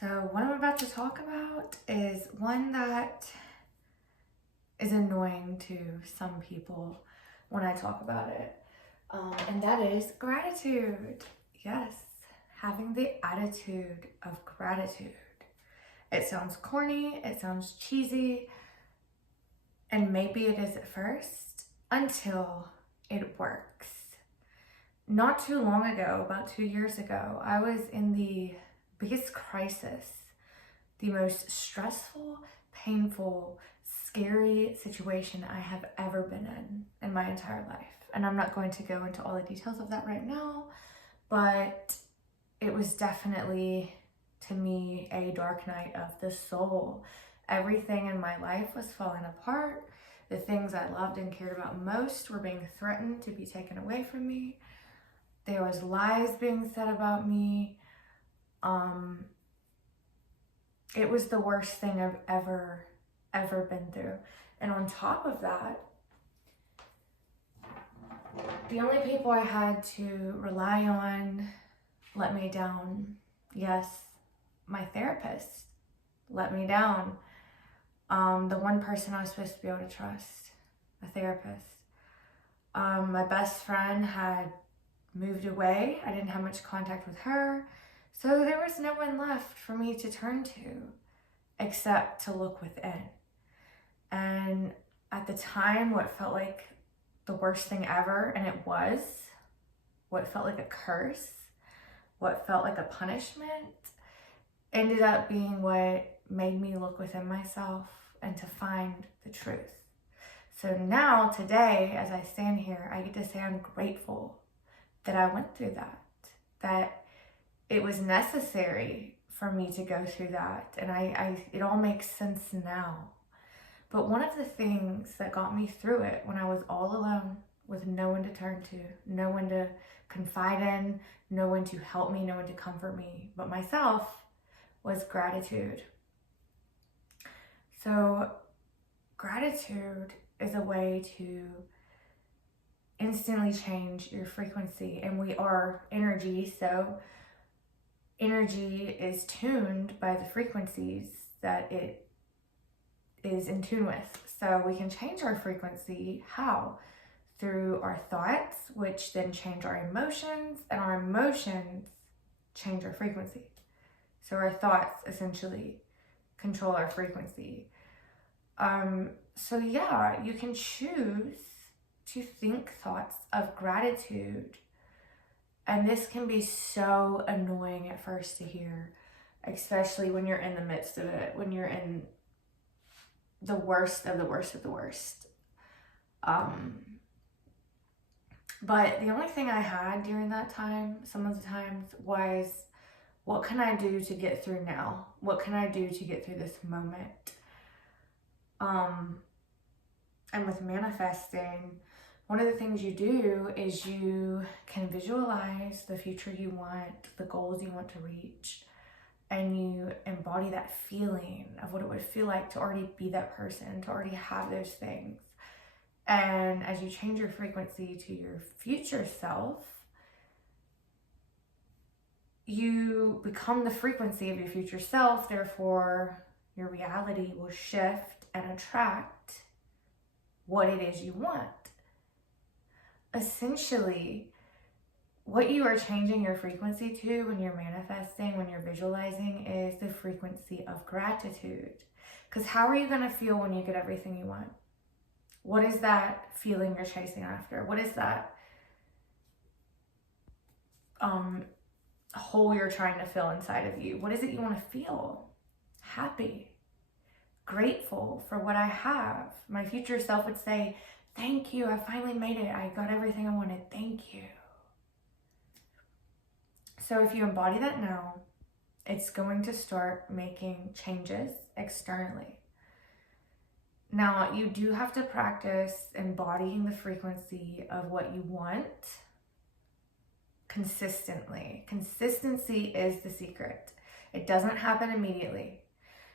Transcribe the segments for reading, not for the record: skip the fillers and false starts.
So what I'm about to talk about is one that is annoying to some people when I talk about it. And that is gratitude. Yes, having the attitude of gratitude. It sounds corny, it sounds cheesy, and maybe it is at first until it works. Not too long ago, about 2 years ago, I was in the biggest crisis, the most stressful, painful, scary situation I have ever been in my entire life. And I'm not going to go into all the details of that right now, but it was definitely, to me, a dark night of the soul. Everything in my life was falling apart. The things I loved and cared about most were being threatened to be taken away from me. There was lies being said about me. It was the worst thing I've ever been through. And on top of that, the only people I had to rely on let me down. Yes, my therapist let me down. The one person I was supposed to be able to trust, a therapist. My best friend had moved away. I didn't have much contact with her. So there was no one left for me to turn to except to look within. And at the time, what felt like the worst thing ever, and it was, what felt like a curse, what felt like a punishment, ended up being what made me look within myself and to find the truth. So now, today, as I stand here, I get to say I'm grateful that I went through that it was necessary for me to go through that. And it all makes sense now. But one of the things that got me through it when I was all alone with no one to turn to, no one to confide in, no one to help me, no one to comfort me but myself, was gratitude. So gratitude is a way to instantly change your frequency. And we are energy, so energy is tuned by the frequencies that it is in tune with. So we can change our frequency. How? Through our thoughts, which then change our emotions, and our emotions change our frequency. So our thoughts essentially control our frequency. So yeah, you can choose to think thoughts of gratitude. And this can be so annoying at first to hear, especially when you're in the midst of it, when you're in the worst of the worst of the worst. But the only thing I had during that time, some of the times, was what can I do to get through now? What can I do to get through this moment? And with manifesting, one of the things you do is you can visualize the future you want, the goals you want to reach, and you embody that feeling of what it would feel like to already be that person, to already have those things. And as you change your frequency to your future self, you become the frequency of your future self. Therefore, your reality will shift and attract what it is you want. Essentially, what you are changing your frequency to when you're manifesting, when you're visualizing, is the frequency of gratitude. Because how are you going to feel when you get everything you want? What is that feeling you're chasing after? What is that hole you're trying to fill inside of you? What is it you want to feel? Happy, grateful for what I have. My future self would say, thank you, I finally made it. I got everything I wanted. Thank you. So if you embody that now, it's going to start making changes externally. Now, you do have to practice embodying the frequency of what you want consistently. Consistency is the secret. It doesn't happen immediately.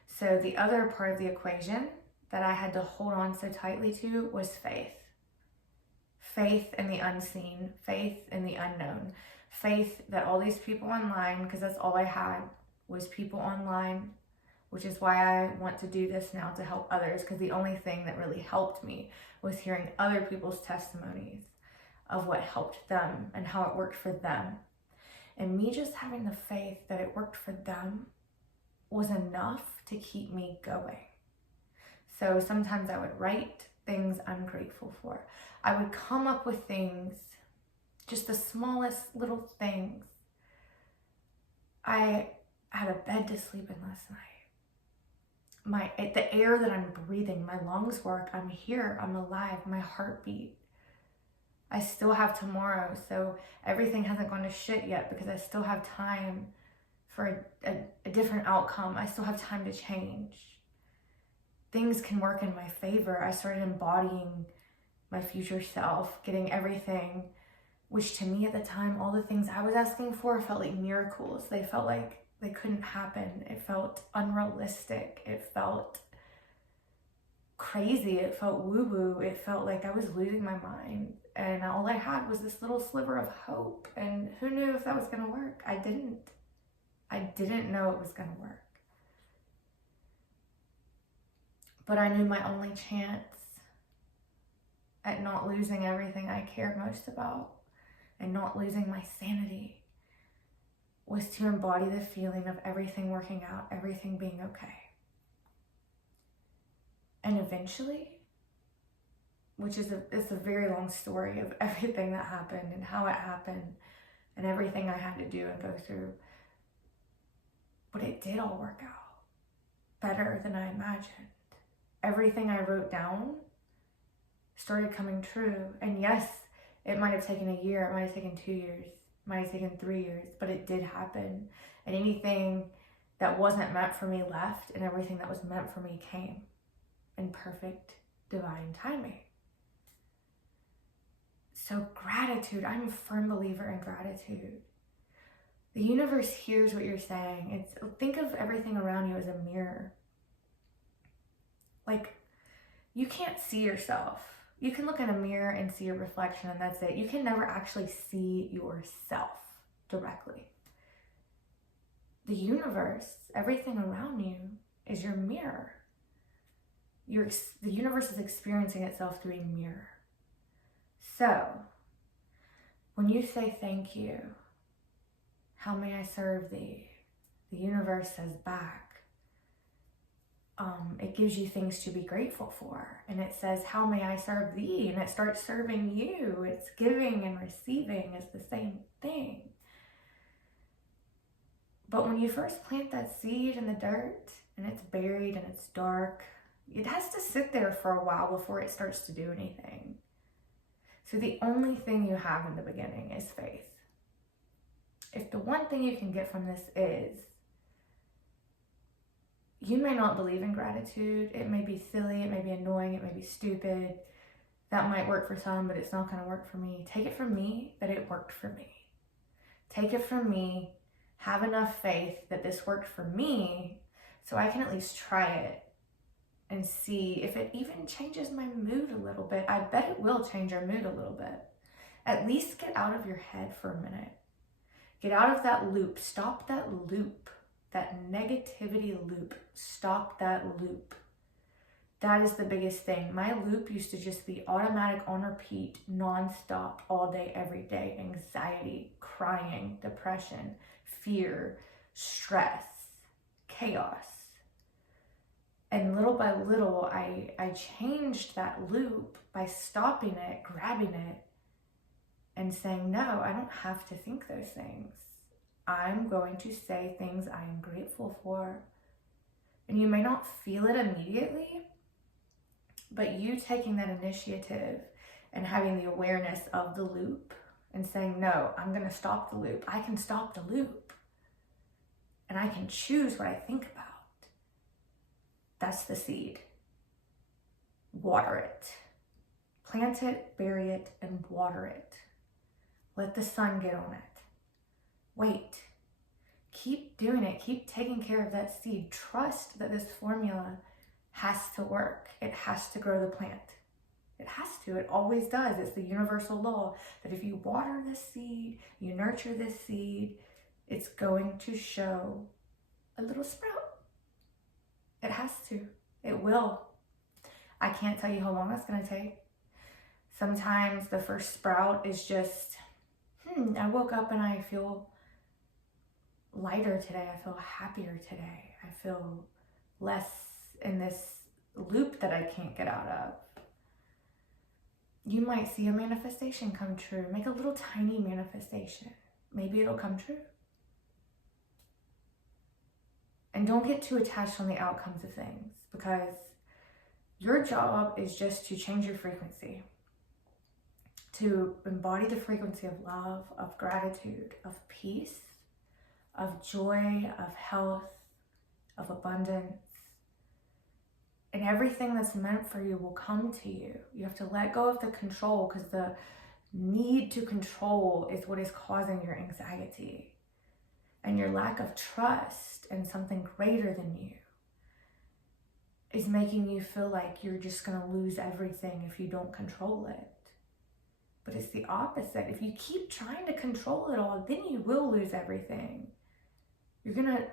So the other part of the equation that I had to hold on so tightly to was faith. Faith in the unseen, faith in the unknown, faith that all these people online, because that's all I had, was people online, which is why I want to do this now to help others, because the only thing that really helped me was hearing other people's testimonies of what helped them and how it worked for them. And me just having the faith that it worked for them was enough to keep me going. So sometimes I would write things I'm grateful for. I would come up with things, just the smallest little things. I had a bed to sleep in last night. The air that I'm breathing, my lungs work, I'm here, I'm alive, my heartbeat. I still have tomorrow, so everything hasn't gone to shit yet because I still have time for a different outcome. I still have time to change. Things can work in my favor. I started embodying my future self, getting everything, which to me at the time, all the things I was asking for felt like miracles. They felt like they couldn't happen. It felt unrealistic. It felt crazy. It felt woo-woo. It felt like I was losing my mind. And all I had was this little sliver of hope. And who knew if that was going to work? I didn't know it was going to work. But I knew my only chance at not losing everything I cared most about and not losing my sanity was to embody the feeling of everything working out, everything being okay. And eventually, which is a very long story of everything that happened and how it happened and everything I had to do and go through, but it did all work out better than I imagined. Everything I wrote down started coming true. And yes, it might have taken a year, it might have taken 2 years, it might have taken 3 years, but it did happen. And anything that wasn't meant for me left, and everything that was meant for me came in perfect divine timing. So gratitude, I'm a firm believer in gratitude. The universe hears what you're saying. Think of everything around you as a mirror. Like, you can't see yourself. You can look in a mirror and see your reflection, and that's it. You can never actually see yourself directly. The universe, everything around you, is your mirror. The universe is experiencing itself through a mirror. So, when you say thank you, how may I serve thee? The universe says back. It gives you things to be grateful for. And it says, how may I serve thee? And it starts serving you. It's giving and receiving is the same thing. But when you first plant that seed in the dirt and it's buried and it's dark, it has to sit there for a while before it starts to do anything. So the only thing you have in the beginning is faith. If the one thing you can get from this is, you may not believe in gratitude. It may be silly, it may be annoying, it may be stupid. That might work for some, but it's not going to work for me. Take it from me that it worked for me. Take it from me, have enough faith that this worked for me so I can at least try it and see if it even changes my mood a little bit. I bet it will change your mood a little bit. At least get out of your head for a minute. Get out of that loop. Stop that loop. That negativity loop. Stop that loop. That is the biggest thing. My loop used to just be automatic on repeat, nonstop, all day, every day. Anxiety, crying, depression, fear, stress, chaos. And little by little, I changed that loop by stopping it, grabbing it, and saying, no, I don't have to think those things. I'm going to say things I am grateful for. And you may not feel it immediately, but you taking that initiative and having the awareness of the loop and saying, no, I'm going to stop the loop. I can stop the loop. And I can choose what I think about. That's the seed. Water it. Plant it, bury it, and water it. Let the sun get on it. Wait. Keep doing it. Keep taking care of that seed. Trust that this formula has to work. It has to grow the plant. It has to. It always does. It's the universal law that if you water this seed, you nurture this seed, it's going to show a little sprout. It has to. It will. I can't tell you how long it's going to take. Sometimes the first sprout is just, I woke up and I feel lighter today. I feel happier today. I feel less in this loop that I can't get out of. You might see a manifestation come true. Make a little tiny manifestation. Maybe it'll come true. And don't get too attached on the outcomes of things, because your job is just to change your frequency, to embody the frequency of love, of gratitude, of peace, of joy, of health, of abundance. And everything that's meant for you will come to you. You have to let go of the control, because the need to control is what is causing your anxiety. And your lack of trust in something greater than you is making you feel like you're just going to lose everything if you don't control it. But it's the opposite. If you keep trying to control it all, then you will lose everything. You're going to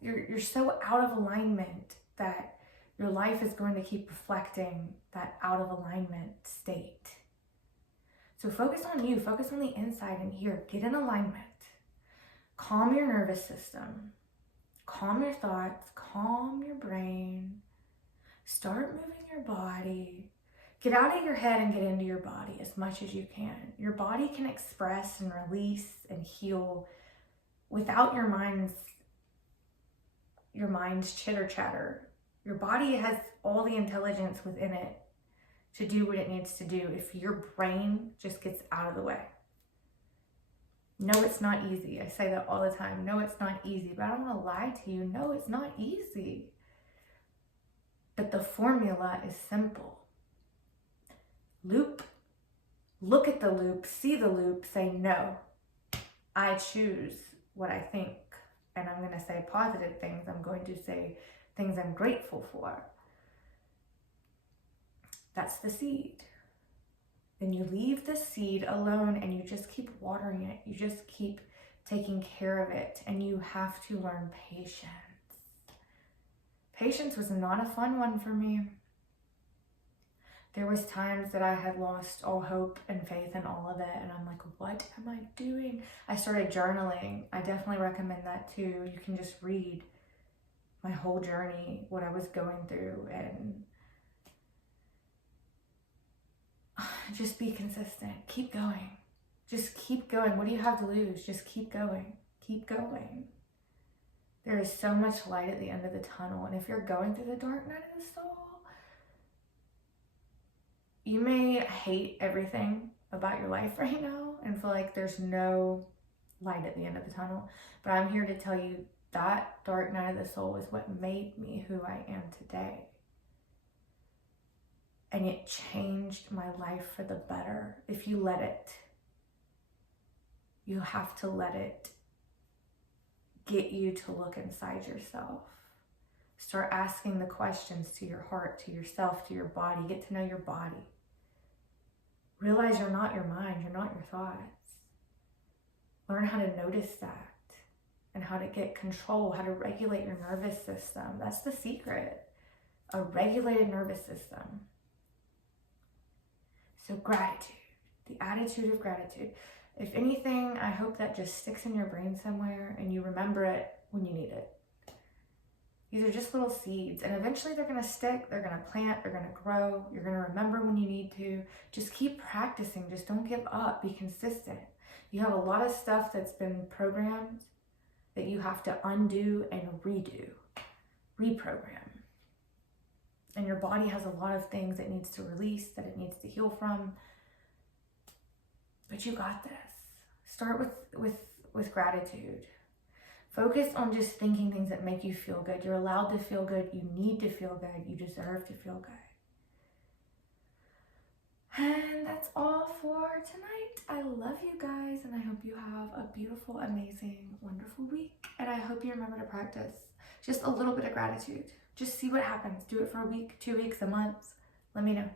you're so out of alignment that your life is going to keep reflecting that out of alignment state. So focus on you, focus on the inside and here, get in alignment. Calm your nervous system, calm your thoughts, calm your brain, start moving your body. Get out of your head and get into your body as much as you can. Your body can express and release and heal without your mind's chitter chatter. Your body has all the intelligence within it to do what it needs to do if your brain just gets out of the way. No, it's not easy. I say that all the time. No, it's not easy, but I don't want to lie to you. No, it's not easy. But the formula is simple. Loop, look at the loop, see the loop, say no. I choose what I think, and I'm going to say positive things. I'm going to say things I'm grateful for. That's the seed. Then you leave the seed alone and you just keep watering it. You just keep taking care of it, and you have to learn patience. Patience was not a fun one for me. There was times that I had lost all hope and faith in all of it, and I'm like, what am I doing? I started journaling. I definitely recommend that too. You can just read my whole journey, what I was going through, and just be consistent. Keep going. Just keep going. What do you have to lose? Just keep going. Keep going. There is so much light at the end of the tunnel, and if you're going through the dark night of the soul, you may hate everything about your life right now and feel like there's no light at the end of the tunnel. But I'm here to tell you that dark night of the soul is what made me who I am today. And it changed my life for the better. If you let it, you have to let it get you to look inside yourself. Start asking the questions to your heart, to yourself, to your body. Get to know your body. Realize you're not your mind, you're not your thoughts. Learn how to notice that and how to get control, how to regulate your nervous system. That's the secret, a regulated nervous system. So gratitude, the attitude of gratitude. If anything, I hope that just sticks in your brain somewhere and you remember it when you need it. These are just little seeds, and eventually they're going to stick, they're going to plant, they're going to grow. You're going to remember when you need to. Just keep practicing. Just don't give up. Be consistent. You have a lot of stuff that's been programmed that you have to undo and redo, reprogram. And your body has a lot of things it needs to release, that it needs to heal from. But you got this. Start with gratitude. Focus on just thinking things that make you feel good. You're allowed to feel good. You need to feel good. You deserve to feel good. And that's all for tonight. I love you guys, and I hope you have a beautiful, amazing, wonderful week. And I hope you remember to practice just a little bit of gratitude. Just see what happens. Do it for a week, 2 weeks, a month. Let me know.